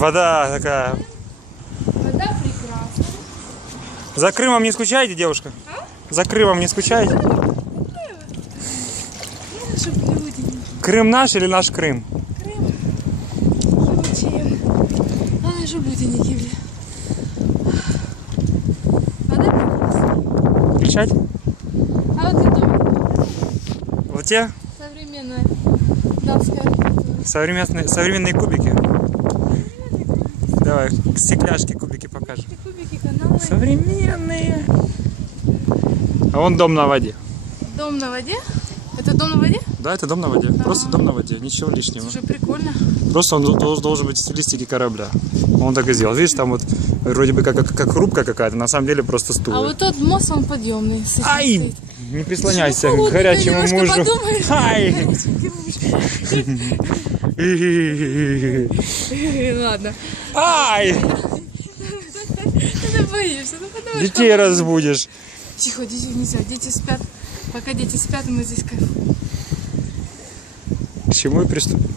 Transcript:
Вода такая. Вода прекрасна. За Крымом не скучаете, девушка? А? За Крымом не скучаете? Наши люди. Крым наш или наш Крым? Крым. Зачем? А наши блюденники, бля. Вода прекрасна. Включать? А вот это Вот те современная датская архитектура. современные кубики. Давай, стекляшки, кубики покажем. Кубики, каналы. Современные. А вон дом на воде. Дом на воде? Это дом на воде? Да, это дом на воде. Просто дом на воде, ничего лишнего. Слушай, прикольно. Просто он должен быть в стилистике корабля. Он так и сделал. Видишь, там вот вроде бы как рубка какая-то, на самом деле просто стул. А вот тот мост, он подъемный. Ай! Не прислоняйся Почему к горячему холодно, мужу. немножко подумаешь? Ай! Ладно. Ай! Ты боишься. Ну, потому Детей разбудишь. Тихо, дети нельзя. Дети спят. Пока дети спят, мы здесь кайфуем. К чему и приступим.